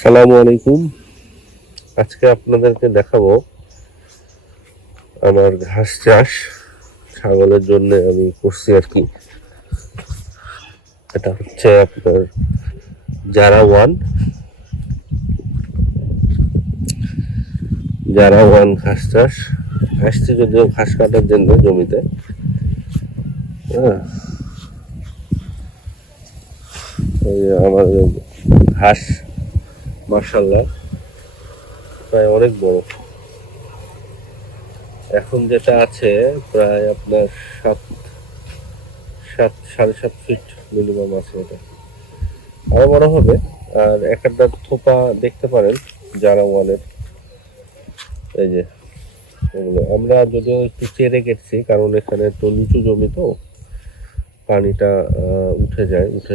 আসসালামু আলাইকুম। আজকে আপনাদেরকে দেখাবো আমার ঘাস চাষ ছাগলের জন্য আমি করছি আর কি। এটা হচ্ছে আপনার জারা ওয়ান ঘাস চাষ। আসছে যদিও ঘাস কাটার জন্য জমিতে। হ্যাঁ, এই যে আমার ঘাস মার্শাল্লাহ প্রায় অনেক বড়। এখন যেটা আছে প্রায় আপনার সাত সাত 7.5 ফিট মিনিমাম আছে। এটা আরো বড় হবে। আর একটা থোপা দেখতে পারেন জারা 1-এর। এই যে এগুলো আমরা যদিও একটু চেরে কেটেছি, কারণ এখানে তো নিচু জমি, তো পানিটা উঠে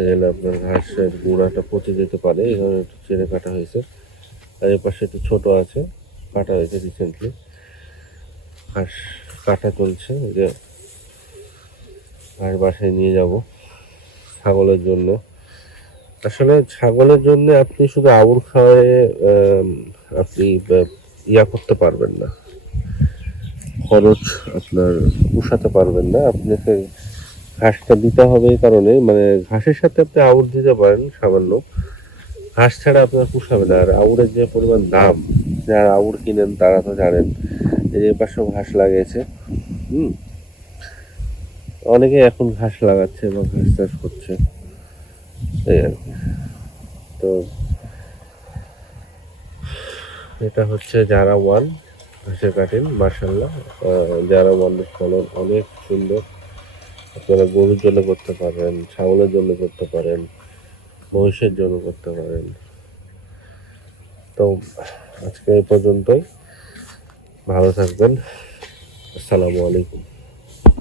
গেলে আপনার ঘাসের গোড়াটা পচে যেতে পারে, এই কারণে একটু চেরে কাটা হয়েছে। আর এর পাশে একটু ছোট আছে, কাটা হয়েছে রিসেন্টলি। ঘাস কাটা চলছে, এই যে ঘাস বাসায় নিয়ে যাব ছাগলের জন্য। আসলে ছাগলের জন্য আপনি শুধু আউর খাওয়ায় আপনি ইয়া করতে পারবেন না, খরচ আপনার পোষাতে পারবেন না। আপনাকে ঘাসটা দিতে হবে, এই কারণে মানে ঘাসের সাথে আপনি আউর দিতে পারেন সামান্য, ঘাস ছাড়া আপনার পোষাবে না। আর আউরের যে পরিমাণ দাম, যারা আউর কিনেন তারা তো জানেন। এই যে পাশেও ঘাস লাগিয়েছে। হুম, অনেকে এখন ঘাস লাগাচ্ছে বা ঘাস চাষ করছে, এই আর কি। তো এটা হচ্ছে জারা 1 ঘাসের কাটিং। মার্শাল্লাহ, জারা 1-এর ফলন অনেক সুন্দর। আপনারা গরুর জন্য করতে পারেন, ছাগলের জন্য করতে পারেন, মহিষের জন্য করতে পারেন। তো আজকে এই পর্যন্তই। ভালো থাকবেন। আসসালামু আলাইকুম।